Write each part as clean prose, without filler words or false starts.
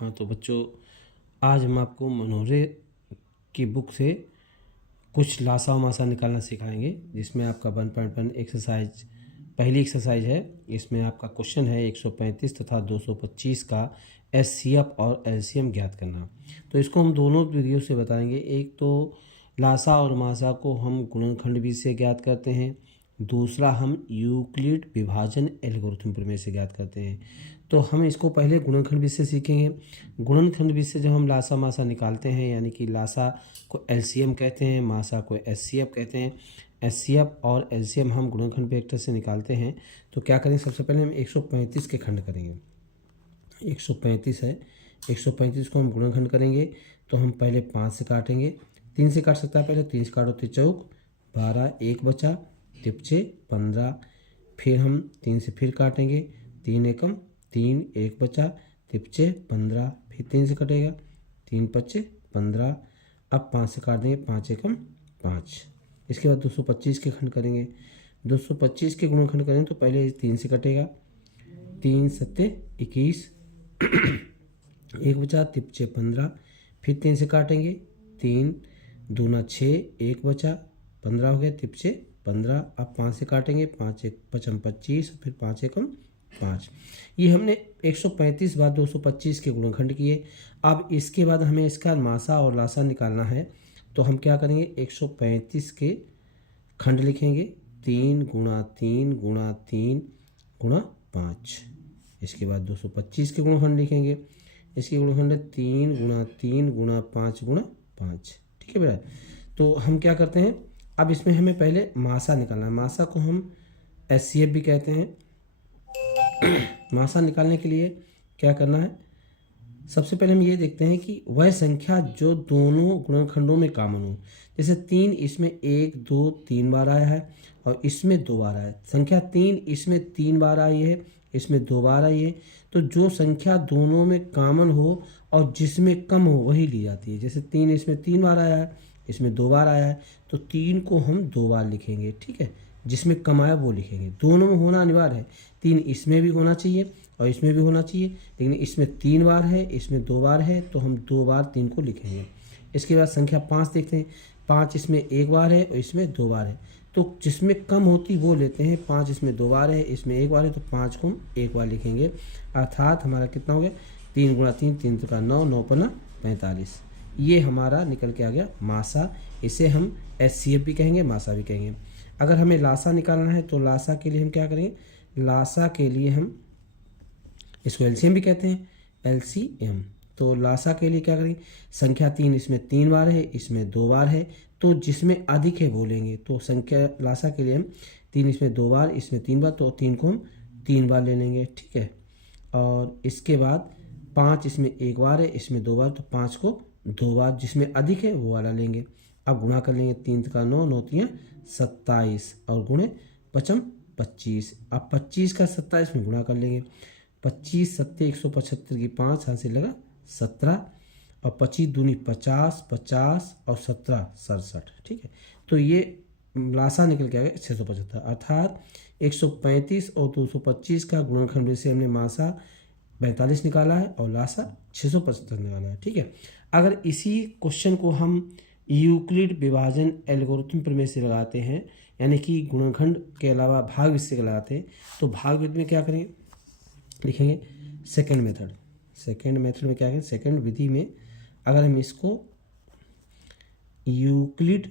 हाँ तो बच्चों, आज हम आपको मनोरे की बुक से कुछ लासा और मासा निकालना सिखाएंगे, जिसमें आपका 1.1 एक्सरसाइज पहली एक्सरसाइज है। इसमें आपका क्वेश्चन है 135 तथा 225 का एचसीएफ और एलसीएम ज्ञात करना। तो इसको हम दोनों वीडियो से बताएंगे। एक तो लासा और मासा को हम गुणनखंड विधि से ज्ञात करते हैं, दूसरा हम यूक्लिड विभाजन एल्गोरिथम प्रमेय से ज्ञात करते हैं। तो हम इसको पहले गुणनखंड विधि से सीखेंगे। गुणनखंड विधि से जब हम लासा मासा निकालते हैं, यानी कि लासा को एलसीएम कहते हैं, मासा को एचसीएफ कहते हैं। एचसीएफ और एलसीएम हम गुणनखंड वेक्टर से निकालते हैं। तो क्या करेंगे, सबसे पहले हम 135 के खंड करेंगे। 135 है, 135 को हम गुणनखंड करेंगे। तो हम पहले 5 से काटेंगे, 3 से काट सकता है। पहले 3 से काटो, 3 चौक 12, 1 बचा, तिपचे 15। फिर हम 3 से फिर काटेंगे, 3 एकम 3, 1 बचा, तिपचे 15। फिर 3 से कटेगा, 3 पच्चे 15। अब 5 से काट देंगे, 5 एकम 5। इसके बाद 225 के खंड करेंगे। 225 के गुणनखंड करेंगे तो पहले 3 से कटेगा, 3 सत्ते 21, 1 बचा, तिपचे 15। फिर 3 से काटेंगे, 3 दूना 6, 1 बचा, 15 हो गया, तिपचे 15। अब 5 से काटेंगे, 5 एक पचम 25, फिर 5 एकम 5। ये हमने 135 बाद 225 के गुणनखंड किए। अब इसके बाद हमें इसका मासा और लासा निकालना है। तो हम क्या करेंगे, 135 के खंड लिखेंगे, 3 गुणा 3 गुणा 3 गुणा 5। इसके बाद 225 के गुणनखंड लिखेंगे। इसके गुणनखंड 3 गुणा 3 गुणा 5 गुणा 5। ठीक है बेटा। तो हम क्या करते हैं, अब इसमें हमें पहले मासा निकालना है। मासा को हम एचसीएफ भी कहते हैं। मासा निकालने के लिए क्या करना है, सबसे पहले हम ये देखते हैं कि वह संख्या जो दोनों गुणनखंडों में कॉमन हो। जैसे 3 इसमें 1 2 3 बार आया है और इसमें 2 बार आया है। संख्या 3 इसमें 3 बार आई है, इसमें 2 बार आई है। तो जो संख्या दोनों में कॉमन हो और जिसमें कम हो वही ली जाती है। जैसे 3 इसमें 3 बार आया है, इसमें 2 बार आया है, तो 3 को हम 2 बार लिखेंगे। ठीक है, जिसमें कम आया वो लिखेंगे। दोनों में होना अनिवार्य है, 3 इसमें भी होना चाहिए और इसमें भी होना चाहिए, लेकिन इसमें 3 बार है, इसमें 2 बार है, तो हम 2 बार 3 को लिखेंगे। इसके बाद संख्या 5 देखते हैं। 5 इसमें 1 बार है और इसमें 2 बार है, तो जिसमें कम होती वो लेते हैं। 5 इसमें 2 बार है, इसमें 1 बार है, तो 5 को हम 1 बार लिखेंगे। अर्थात हमारा कितना हो गया, 3 गुणा 3, 3 तो का 9, 9 पन्ना 45। ये हमारा निकल के आ गया मासा। इसे हम एचसीएफ भी कहेंगे, मासा भी कहेंगे। अगर हमें लासा निकालना है तो लासा के लिए हम क्या करेंगे, लासा के लिए हम इसको एलसीएम भी कहते हैं, एलसीएम। तो लासा के लिए क्या करेंगे, संख्या 3 इसमें 3 बार है, इसमें 2 बार है, तो जिसमें अधिक है वो लेंगे। तो संख्या लासा के लिए हम 3 इसमें 2 बार, इसमें 3 बार, तो 3 को हम 3 बार ले लेंगे। ठीक है। और इसके बाद 5 इसमें 1 बार है, इसमें 2 बार, तो 5 को 2 बार, जिसमें अधिक है वो वाला लेंगे। अब गुणा कर लेंगे, 3 का 9, 9 तियाँ 27 और गुणे पचम 25। अब 25 का 27 में गुणा कर लेंगे। 25 सत्ते 175 की 5 हाथ से लगा 17 और 25 दूनी 50, 50 और 17 67। ठीक है। तो ये लासा निकल के आ गया 675। अर्थात 135 और 225 का गुणनखंड से हमने मासा 45 निकाला है और लासा 675 निकाला है। ठीक है। अगर इसी क्वेश्चन को हम यूक्लिड विभाजन एल्गोरिथम प्रमेय से लगाते हैं, यानी कि गुणनखंड के अलावा भाग विधि से लगाते हैं, तो भाग विधि में क्या करेंगे, लिखेंगे सेकंड मेथड। सेकंड मेथड में क्या करेंगे, सेकंड विधि में अगर हम इसको यूक्लिड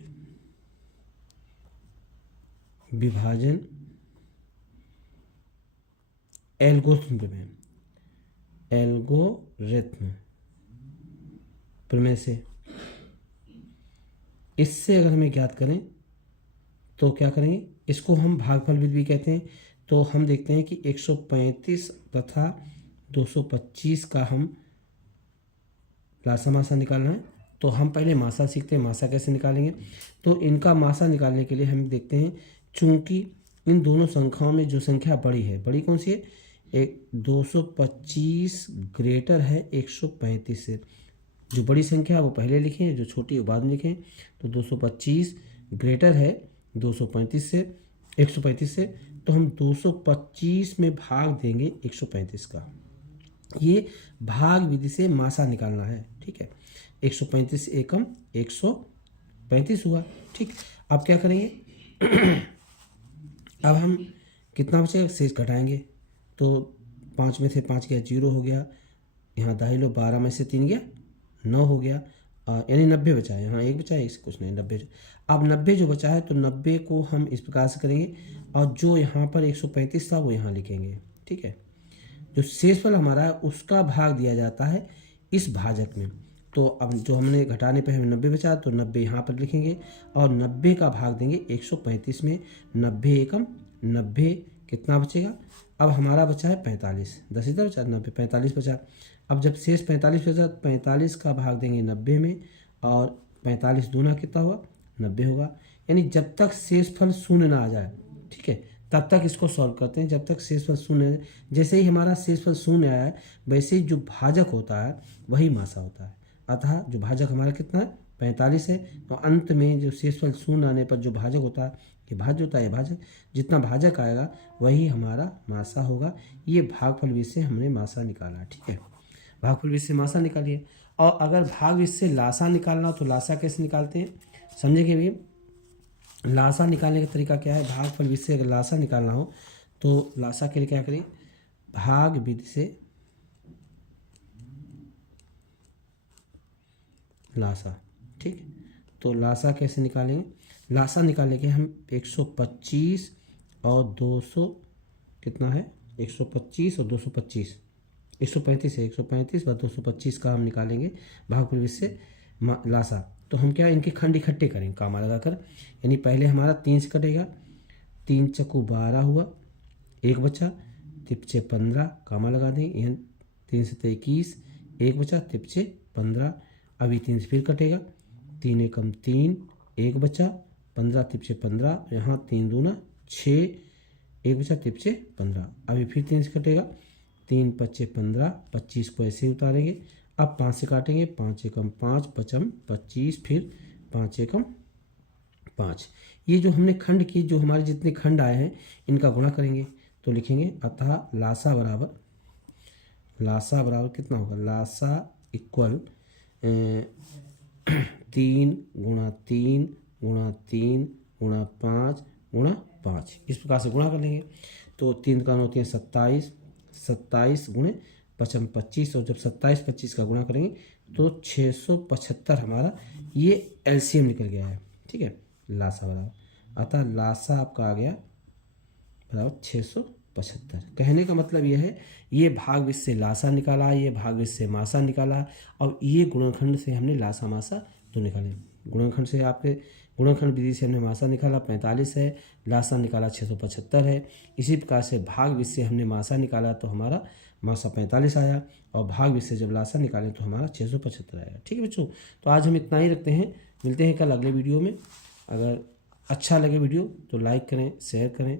विभाजन एल्गोरिथम प्रमेय, एल्गोरिथम प्रमेय से इससे अगर हमें ज्ञात करें तो क्या करेंगे, इसको हम भागफल विधि भी कहते हैं। तो हम देखते हैं कि 135 तथा 225 का हम लासा मासा निकालना है। तो हम पहले मासा सीखते हैं, मासा कैसे निकालेंगे। तो इनका मासा निकालने के लिए हम देखते हैं, चूंकि इन दोनों संख्याओं में जो संख्या बड़ी है, बड़ी कौन सी है, एक 225 ग्रेटर है 135 से। जो बड़ी संख्या है वो पहले लिखें, जो छोटी है बाद में लिखें। तो 225 ग्रेटर है 235 से, 135 से, तो हम 225 में भाग देंगे 135 का। ये भाग विधि से मासा निकालना है। ठीक है, 135 एकम 135 हुआ। ठीक, अब क्या करेंगे अब हम कितना बचेगा, शेष घटाएंगे। तो 5 में से 5 गया 0 हो गया, यहाँ दाही लो 12 में से 3 गया 9 हो गया, यानी 90 बचा है। यहाँ 1 बचा है, इससे कुछ नहीं, 90। अब 90 जो बचा है तो 90 को हम इस प्रकार से करेंगे और जो यहाँ पर 135 था वो यहाँ लिखेंगे। ठीक है, जो शेषफल हमारा है उसका भाग दिया जाता है इस भाजक में। तो अब जो हमने घटाने पे हमें 90 बचा तो 90 यहाँ पर लिखेंगे और 90 का भाग देंगे 135 में। 90 एकम 90 कितना बचेगा, अब हमारा बचा है 45, 10 इधर बचा 90, 45 बचा। अब जब शेष 45 बचा तो 45 का भाग देंगे 90 में और 45 दूना कितना हुआ 90 होगा। यानी जब तक शेषफल शून्य ना आ जाए, ठीक है, तब तक इसको सॉल्व करते हैं। जब तक शेषफल शून्य, जैसे ही हमारा शेषफल शून्य आया है वैसे ही जो भाजक होता है वही मासा होता है। अतः जो भाजक हमारा कितना है 45 है, तो अंत में जो शेषफल शून्य आने पर जो भाजक होता है ये भाज्य होता है, ये भाजक, जितना भाजक आएगा वही हमारा मासा होगा। ये भागफल विधि से हमने मासा निकाला। ठीक है, भागफल विधि से मासा निकालिए। और अगर भाग विधि से लासा निकालना हो तो लासा कैसे निकालते हैं समझेंगे भी। लासा निकालने का तरीका क्या है, भागफल विधि से अगर लासा निकालना हो तो लासा के लिए क्या करें, भाग विधि से लासा। ठीक, तो लासा कैसे निकालेंगे, लासा निकालने के हम 125 और 200 कितना है 125 और 225, 135 है, 135 व 225 का हम निकालेंगे भागफल विधि से लासा। तो हम क्या इनके खंड इकट्ठे करेंगे कामा लगाकर। यानी पहले हमारा 3 से कटेगा, 3 चक्कू 12 हुआ, 1 बचा, तिपचे 15 कामा लगा दें, यहाँ 3 से 21, 1 बचा, तिपचे 15। अभी 3 से फिर कटेगा, 3 एकम 3, 1 बचा, 15 तिपचे 15, यहाँ 3 दूना 6, 1 बचा, तिपचे 15। अभी फिर 3 से कटेगा, 3 पच्चे 15, 25 को ऐसे ही उतारेंगे। अब 5 से काटेंगे, 5 एकम 5, पचम 25, फिर 5 एकम 5। ये जो हमने खंड की, जो हमारे जितने खंड आए हैं इनका गुणा करेंगे तो लिखेंगे अतः लासा बराबर कितना होगा, लासा इक्वल 3 गुणा 3 गुणा 3 गुणा 5 गुणा 5, इस प्रकार से गुणा कर लेंगे। तो 3 का 9 होती है 27, 27 गुणे पचम 25, और जब 27 25 का गुणा करेंगे तो 675 हमारा ये एलसीएम निकल गया है। ठीक है, लासा बराबर, अतः लासा आपका आ गया बराबर 675। कहने का मतलब यह है, ये भाग विधि से लासा निकाला, ये भाग विधि से मासा निकाला, और ये गुणनखंड से हमने लासा मासा तो निकाले। गुणनखंड से आपके गुणनखंड विधि से हमने मासा निकाला 45 है, लासा निकाला 675 है। इसी प्रकार से भाग विधि से हमने मासा निकाला तो हमारा मासा 45 आया, और भाग विधि से जब लासा निकालें तो हमारा 675 आया। ठीक है बच्चों, तो आज हम इतना ही रखते हैं, मिलते हैं कल अगले वीडियो में। अगर अच्छा लगे वीडियो तो लाइक करें, शेयर करें।